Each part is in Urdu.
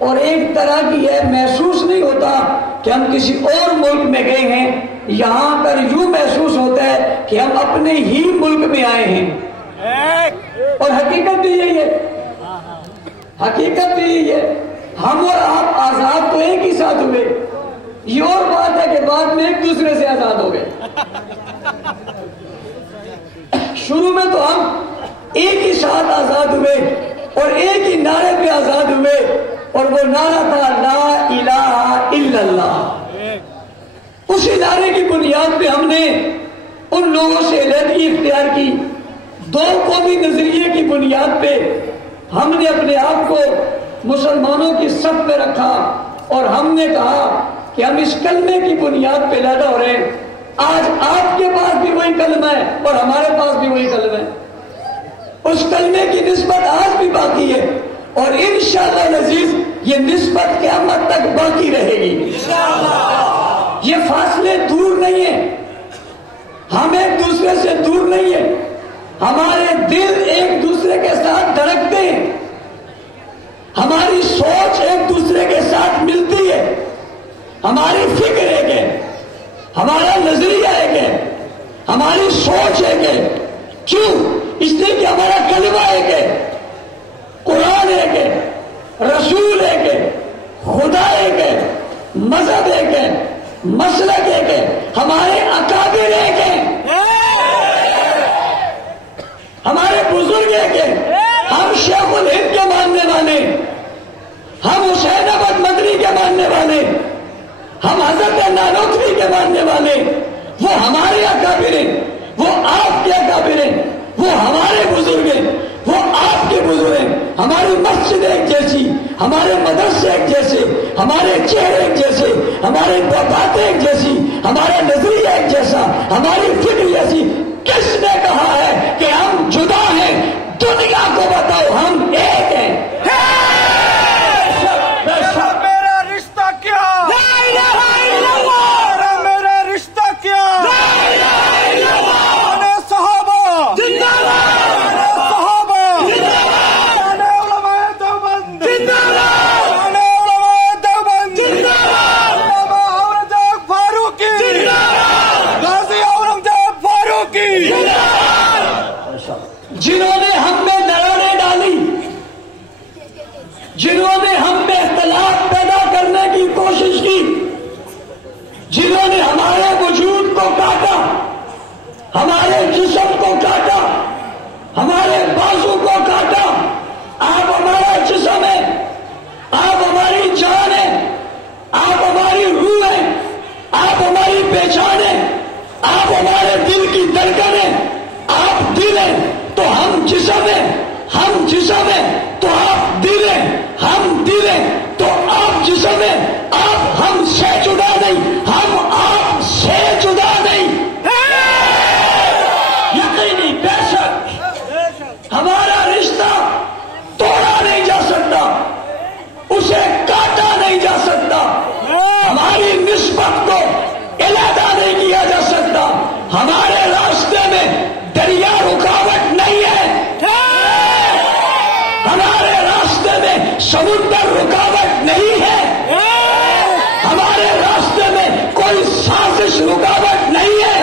اور ایک طرح کی ہے محسوس نہیں ہوتا کہ ہم کسی اور ملک میں گئے ہیں، یہاں پر یوں محسوس ہوتا ہے کہ ہم اپنے ہی ملک میں آئے ہیں۔ اور حقیقت بھی یہی ہے، حقیقت بھی یہی ہے، ہم اور آپ آزاد تو ایک ہی ساتھ ہوئے، یہ اور بات ہے کہ بعد میں ایک دوسرے سے آزاد ہو گئے۔ شروع میں تو ہم ایک ہی ساتھ آزاد ہوئے اور ایک ہی نعرے پہ آزاد ہوئے، اور وہ نعرہ تھا لا الہ الا اللہ۔ اسی نعرے کی بنیاد پہ ہم نے ان لوگوں سے علیحدگی اختیار کی، دو قومی نظریے کی بنیاد پہ ہم نے اپنے آپ کو مسلمانوں کی صف پہ رکھا، اور ہم نے کہا کہ ہم اس کلمے کی بنیاد پہ پیدا ہو رہے ہیں۔ آج آپ کے پاس بھی وہی کلمہ ہے اور ہمارے پاس بھی وہی کلمہ ہے، اس کلمے کی نسبت آج بھی باقی ہے، اور انشاءاللہ العزیز یہ نسبت قیامت تک باقی رہے گی۔ یہ فاصلے دور نہیں ہیں، ہم ایک دوسرے سے دور نہیں ہیں، ہمارے دل ایک دوسرے کے ساتھ دھڑکتے ہیں، ہماری سوچ ایک دوسرے کے ساتھ ملتی ہے، ہماری فکر ایک ہے، ہمارا نظریہ ایک ہے، ہماری سوچ ایک ہے۔ کیوں؟ اس لیے کہ ہمارا کلمہ ایک ہے، قرآن ایک ہے، رسول ایک ہے، خدا ایک ہے، مذہب ایک ہے، مسلک ایک ہے، ہمارے اکابر ایک ہیں، ہمارے بزرگ ایک ہیں۔ ہم شیخ الہند کے ماننے والے، ہم حسین احمد مدنی کے ماننے والے، ہم حضرت نانوتوی کے ماننے والے، وہ ہمارے اکابر ہیں، وہ آپ کے اکابر ہیں، وہ ہمارے بزرگ ہیں، وہ آپ کے بزرگ ہیں۔ ہماری مسجد ایک جیسی، ہمارے مدرسے ایک جیسے، ہمارے چہرے ایک جیسے، ہماری باتیں ایک جیسی، ہمارا نظریہ ایک جیسا، ہماری فکر جیسی۔ کس نے کہا ہے کہ ہم جدا ہیں؟ دنیا کو بتاؤ ہم ایک ہیں۔ میرا رشتہ کیا؟ میرا رشتہ کیا؟ صحابہ زندہ باد، صحابہ زندہ باد، علماء دیوبند زندہ باد، علماء دیوبند زندہ باد، علامہ اورنگزیب فاروقی زندہ باد، غازی اورنگزیب فاروقی زندہ باد۔ جنہوں نے ہم میں دراڑیں ڈالی، جنہوں نے ہم میں اختلاف پیدا کرنے کی کوشش کی، جنہوں نے ہمارے وجود کو کاٹا، ہمارے جسم کو کاٹا، ہمارے بازو کو کاٹا، آپ ہمارا جسم ہے، آپ ہماری جان ہے، آپ ہماری روح ہے، آپ ہماری پہچان ہے، آپ ہمارے دل کی دھڑکن ہے، آپ دل ہیں تو ہم جسم ہیں، ہم جسم ہیں تو آپ دل ہیں، ہم دل ہیں تو آپ جسم ہیں۔ آپ ہم سے جدا نہیں، ہم آپ سے جدا نہیں۔ یقینی بے شک ہمارا رشتہ توڑا نہیں جا سکتا، اسے کاٹا نہیں جا سکتا، ہماری نسبت کو علیحدہ نہیں کیا جا سکتا۔ ہمارے راستے میں دریا رکاوٹ نہیں ہے، ہمارے راستے میں سمندر رکاوٹ نہیں ہے، ہمارے راستے میں کوئی سازش رکاوٹ نہیں ہے،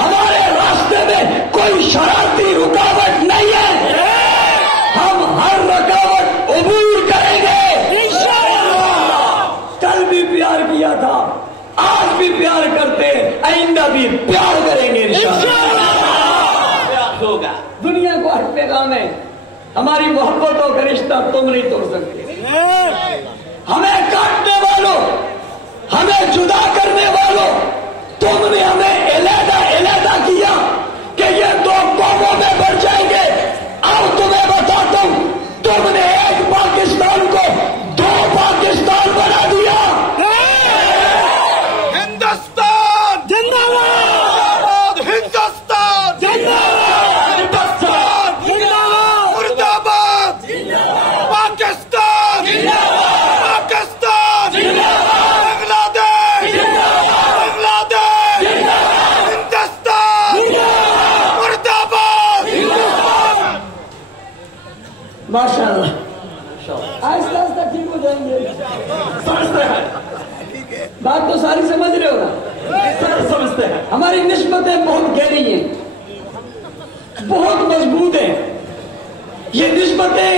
ہمارے راستے میں کوئی شرارتی رکاوٹ نہیں ہے۔ ہم ہر رکاوٹ عبور کریں گے انشاءاللہ۔ کل بھی پیار کیا تھا، آج بھی پیار کرتے، آئندہ بھی پیار کریں گے انشاءاللہ۔ ہوگا دنیا کو ہٹ پیغام ہے، ہماری محبتوں کا رشتہ تم نہیں توڑ سکتے۔ ہمیں کاٹنے والوں، ہمیں جدا کرنے والوں، تم نے ہمیں علیحدہ کیا کہ یہ دو قوموں میں بڑھ جائیں گے۔ اب تمہیں بتاتا ہوں، تم نے ایک پاکستان کو دو پاکستان بنا دیا۔ ہندوستان زندہ باد، ہندوستان زندہ باد، ہندوستان زندہ باد، مرد آباد، پاکستان ٹھیک ہو جائیں گے. سمجھتے ہیں, بات تو ساری سمجھ رہے ہو نا. سر سمجھتے ہیں. ہماری نسبتیں بہت گہری ہیں, بہت مضبوط ہیں. یہ نسبتیں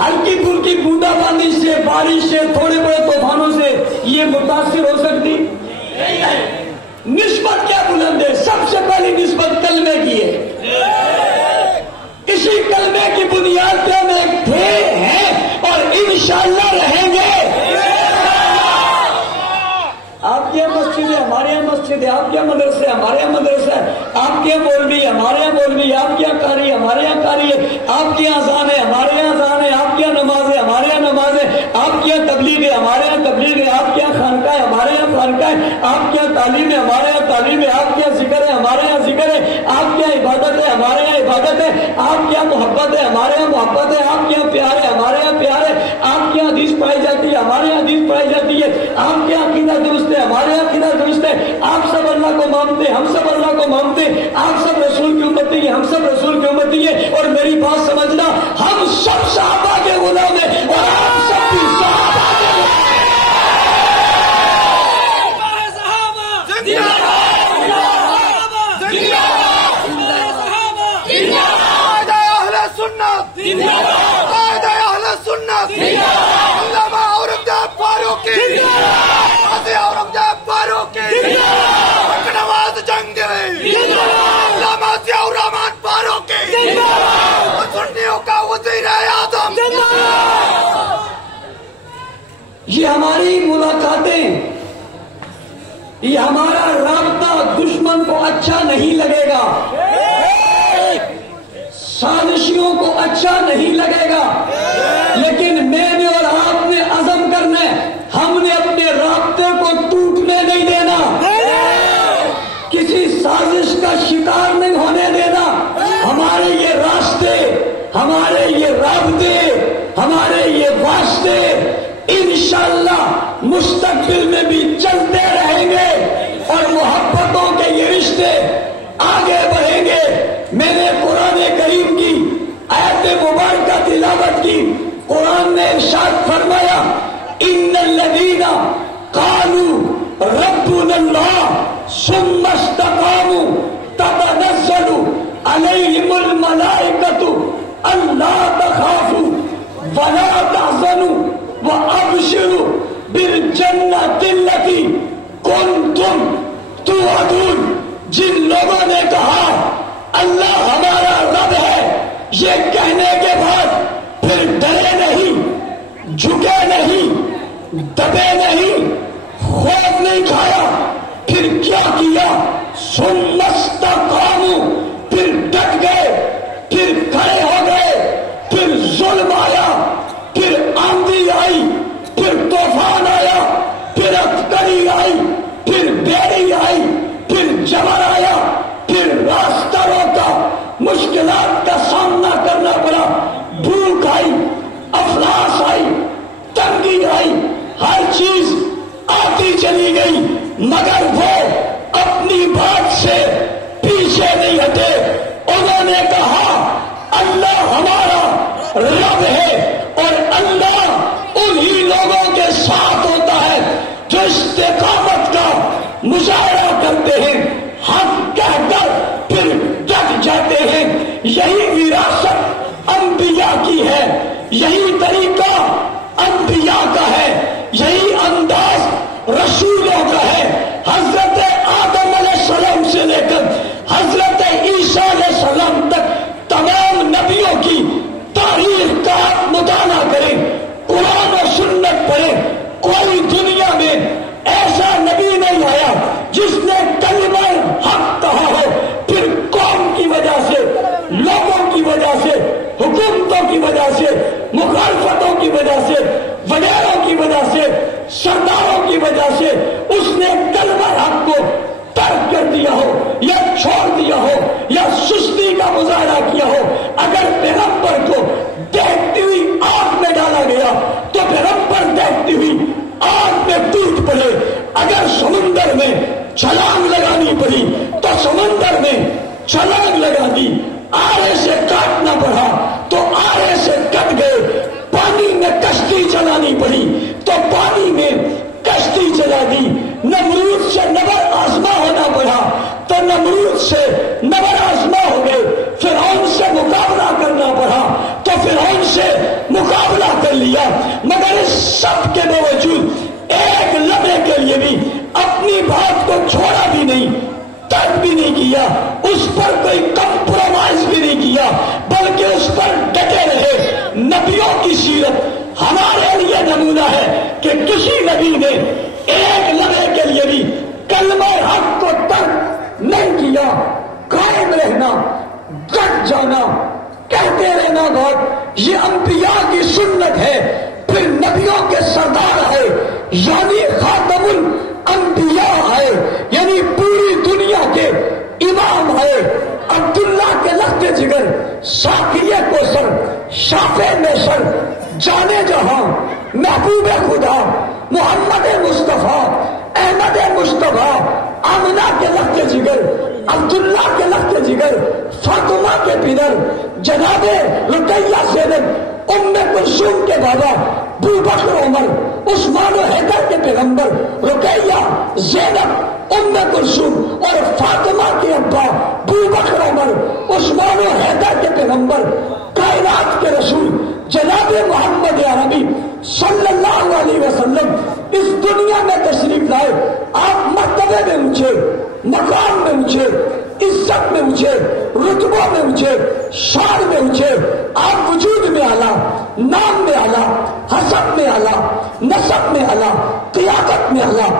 ہلکی پھلکی بوندا باندی سے, بارش سے, تھوڑے بڑے طوفانوں سے یہ متاثر ہو سکتی نہیں ہے. نسبت کیا بلند ہے؟ سب سے پہلی نسبت کلمے کی ہے. اسی کلمے کی بنیاد پہ ہم ایک تھے, ہیں اور انشاءاللہ رہیں گے. آپ کے مسجد ہے, ہمارے یہاں مسجد ہے. آپ کے مدرسے, ہمارے یہاں مدرسہ ہے. آپ کے مولوی, ہمارے یہاں مولوی. آپ کے یہاں قاری, ہمارے یہاں قاری ہے. آپ کے یہاں اذان ہے, ہمارے یہاں اذان ہے. آپ کے یہاں نماز ہے, ہمارے یہاں نماز ہے. آپ کے یہاں تبلیغ ہے, ہمارے یہاں تبلیغ ہے. آپ کے یہاں خانقاہ ہے, ہمارے یہاں خانقاہ ہے. آپ کے یہاں تعلیم ہے, ہمارے یہاں تعلیم ہے. آپ کے یہاں ذکر ہے, ہمارے یہاں ذکر ہے. آپ کے یہاں عبادت ہے, ہمارے یہاں عبادت ہے. آپ کے یہاں محبت ہے, ہمارے یہاں محبت ہے. آپ کے یہاں پیار ہے, ہمارے یہاں پیار ہے. آپ کے یہاں حدیث پڑھائی جاتی ہے, ہمارے یہاں حدیث پڑھائی جاتی ہے. آپ کے یہاں عقیدہ درست ہے, ہمارے یہاں عقیدہ درست ہے. آپ سب اللہ کو مانتے, ہم سب اللہ کو مانتے. آپ سب رسول کی امتی ہیں, ہم سب رسول کی امتی ہیں. اور میری بات سمجھنا, ہم سب صحابہ کے غلام ہیں اور آپ سب بھی صحابہ کے اورنگزیب فاروقی, نواز جنگی, علامہ ضیاء الرحمن فاروقی, سنیوں کا وزیر اعظم. یہ ہماری ملاقاتیں, یہ ہمارا رابطہ دشمن کو اچھا نہیں لگے گا, سازشیوں کو اچھا نہیں لگے گا, لیکن میں نے اور آپ نے عزم کرنا ہے, ہم نے اپنے رابطے کو ٹوٹنے نہیں دینا, کسی سازش کا شکار نہیں ہونے دینا. ہمارے یہ راستے, ہمارے یہ رابطے, ہمارے یہ واسطے انشاءاللہ مستقبل میں بھی چلتے رہیں گے اور محبتوں کے یہ رشتے آگے بڑھیں گے. میں نے قرآن کریم کی آیت مبارکہ تلاوت کی. قرآن نے ارشاد فرمایا, ان الذین قالوا ربنا اللہ ثم استقاموا تتنزل علیہم الملائکۃ الا تخافوا ولا تحزنوا وابشروا بالجنۃ التی کنتم توعدون. جن لوگوں نے کہا اللہ ہمارا رب ہے, یہ کہنے کے بعد پھر ڈرے نہیں, جھکے نہیں, دبے نہیں, خوف نہیں کھایا, پھر کیا کیا؟ ثم استقاموا, پھر ڈٹ گئے, پھر کھڑے ہو گئے, پھر ظلم آیا, پھر آندھی آئی, پھر طوفان آیا, پھر اٹکری آئی, پھر بیڑی آئی, پھر جبر آیا, پھر راستہ روکا, مشکلات کا سامنا کرنا پڑا, بھوک آئی, افلاس آئی, تنگی آئی, ہر چیز آتی چلی گئی, مگر وہ اپنی بات سے پیچھے نہیں ہٹے. انہوں نے کہا اللہ ہمارا رب ہے اور اللہ انہی لوگوں کے ساتھ ہوتا ہے جو استقامت کا مظاہرہ کرتے ہیں, حق کہہ کر پھر ڈٹ جاتے ہیں. یہی پڑی تو پانی میں کشتی چلا دی. نمرود سے نبر آزما ہونا پڑا تو نمرود سے نبر آزما ہو گئے. فرعون سے مقابلہ کرنا پڑا تو فرعون سے مقابلہ کر لیا. مگر اس سب کے باوجود ایک لمحے کے لیے بھی اپنی بات کو چھوڑا بھی نہیں، ترک بھی نہیں کیا، اس پر کوئی کمپرومائز بھی نہیں کیا، بلکہ اس پر ڈٹے رہے. نبیوں کی سیرت ہمارے لیے نمونہ ہے کہ کسی نبی نے ایک لمحے کے لیے بھی کلمہ حق کو ترک نہیں کیا. قائم رہنا، ڈٹ جانا، کہتے رہنا بات، یہ انبیاء کی سنت ہے. پھر نبیوں کے سردار آئے یعنی خاتم الانبیاء آئے، یعنی پوری دنیا کے امام آئے. عبداللہ کے لخت جگر، ساقی کوثر، شافع میسر، جانے جہاں، محبوب خدا، محمد مصطفیٰ، احمد مصطفیٰ، آمنہ کے لخت جگر، عبداللہ کے لخت جگر، فاطمہ کے پدر جناب رقیہ زینب، ام کلثوم کے بابا ابو بکر عمر، عثمان و حیدر کے پیغمبر رقیہ زینب ام کلثوم اور فاطمہ کے ابا ابو بکر عمر، عثمان و حیدر کے پیغمبر، کائنات کے رسول جناب محمد عربی صلی اللہ علیہ وسلم اس دنیا میں تشریف لائے. آپ مرتبے میں اونچے، مقام میں اونچے، عزت میں اونچے، رتبوں میں اونچے، شان میں اونچے. آپ وجود میں اعلیٰ، نام میں اعلیٰ، حسب میں اعلیٰ، نسب میں اعلیٰ، قیادت میں اعلیٰ،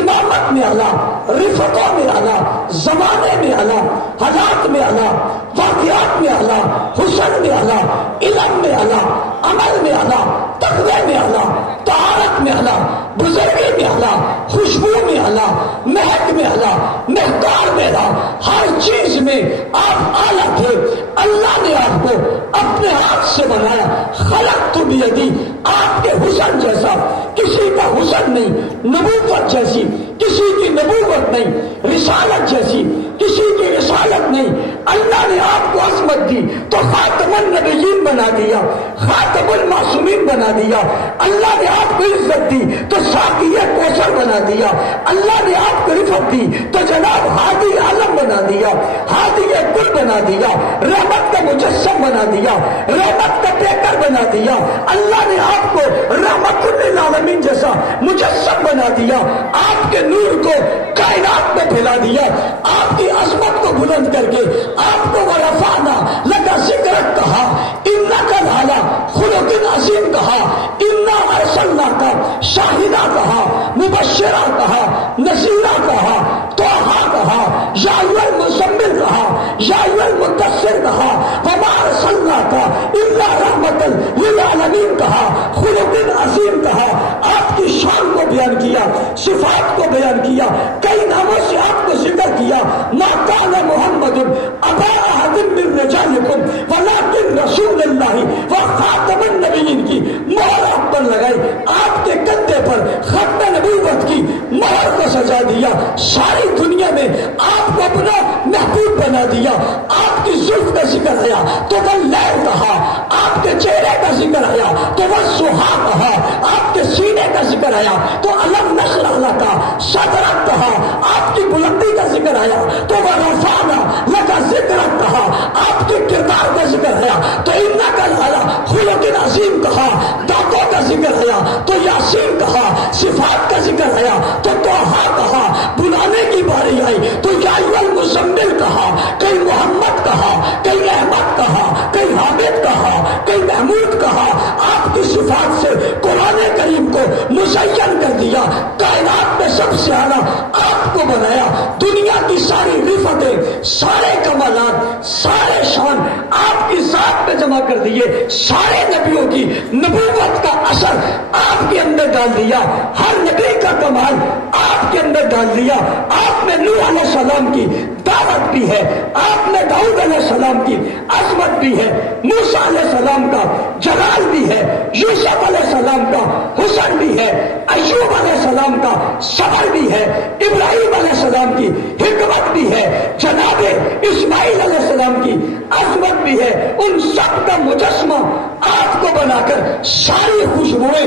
امامت میں اعلیٰ، رفقوں میں اعلیٰ، زمانے میں اعلیٰ، حالات میں اعلیٰ، واقعات میں اعلیٰ، حسن میں اعلیٰ، علم میں اعلیٰ، عمل میں اعلیٰ، تقوی میں اعلیٰ، طہارت میں اعلیٰ، بزرگی میں اعلیٰ، خوشبو میں اعلیٰ، مہک میں اعلیٰ، مہکار میں اعلیٰ، ہر چیز میں آپ اعلیٰ تھے. اللہ نے آپ کو اپنے ہاتھ سے بنایا. خلقت بیدی، آپ کے حسن جیسا کسی کا حسن نہیں، نبوت جیسی کسی کی نبوت نہیں، رسالت جیسی کسی کی رسالت نہیں. اللہ نے آپ کو عظمت دی تو خاتم النبیین بنا دیا، خاتم المعصومین بنا دیا. اللہ نے آپ کو عزت دی تو ساقی کوثر بنا دیا. اللہ نے آپ کو رفت دی تو جناب ہادی عالم بنا دیا، ہادی کل بنا دیا، رحمت کا مجسم بنا دیا، رحمت کا پیکر بنا دیا. اللہ نے آپ کو رحمت للعالمین جیسا مجسم بنا دیا. آپ کے نور کو کائنات میں پھیلا دیا. آپ کی عظمت کو بلند کر کے آپ کو ورفعنا لک ذکرک کہا، انک لعلی خلق عظیم کہا، انا ارسلناک شاہدہ کہا، مبشرہ کہا، نذیرہ کہا، طٰہٰ کہا، یا ایھا المزمل کہا، یا ایھا المدثر کہا، وما ارسلناک الا رحمۃ للعالمین کہا، خلق عظیم کہا. آپ کی شان کو بیان کیا، صفات کو بیان کیا، کئی ناموں سے آپ کو ذکر کیا. ما کان محمد ابا احد من رجالکم ولکن رسول اللہ وخاتم النبیین کی مہر آپ پر لگائی. آپ کے کندھے پر ختم نبوت کی مہر کو سجا دیا. ساری دنیا میں آپ کو اپنا محبوب بنا دیا. آپ کی زلف کا ذکر آیا تو وہ لیل کہا، آپ کے چہرے کا ذکر آیا تو وہ سہا کہا، آپ کے سینے کا ذکر آیا تو علم نشرح لک صدرک کہا، آپ کی بلندی کا ذکر آیا تو وہ رفعنا لک ذکرک کہا، آپ کے کردار کا ذکر آیا تو انک لعلی خلق عظیم کہا، دانتوں کا ذکر آیا تو یاسین کہا، صفات کا ذکر آیا تو طٰہٰ کہا، بلانے کی باری آئی تو یا ایھا المزمل کہا، کئی محمد کہا، کئی احمد کہا، کئی حامد کہا، کئی محمود کہا. آپ کی صفات سے قرآن کریم کو مزین کر دیا. کائنات میں سب سے اعلیٰ آپ کو بنایا. دنیا کی ساری رفتیں، سارے کمالات، سارے شان آپ کی ذات میں جمع کر دیے. سارے نبیوں کی نبوت کا اثر آپ کے اندر ڈال دیا. ہر نبی کا کمال آپ کے اندر ڈال دیا. آپ میں نوح علیہ السلام کی دعوت بھی ہے، آپ میں داؤد علیہ السلام کی عظمت بھی ہے، موسیٰ علیہ السلام کا جلال بھی ہے، یوسف علیہ السلام کا حسن بھی ہے، ایوب علیہ السلام کا صبر بھی ہے، ابراہیم علیہ السلام کی حکمت بھی ہے، جناب اسماعیل علیہ السلام کی عظمت بھی ہے. ان سب کا مجسمہ آپ کو بنا کر ساری خوشبوئیں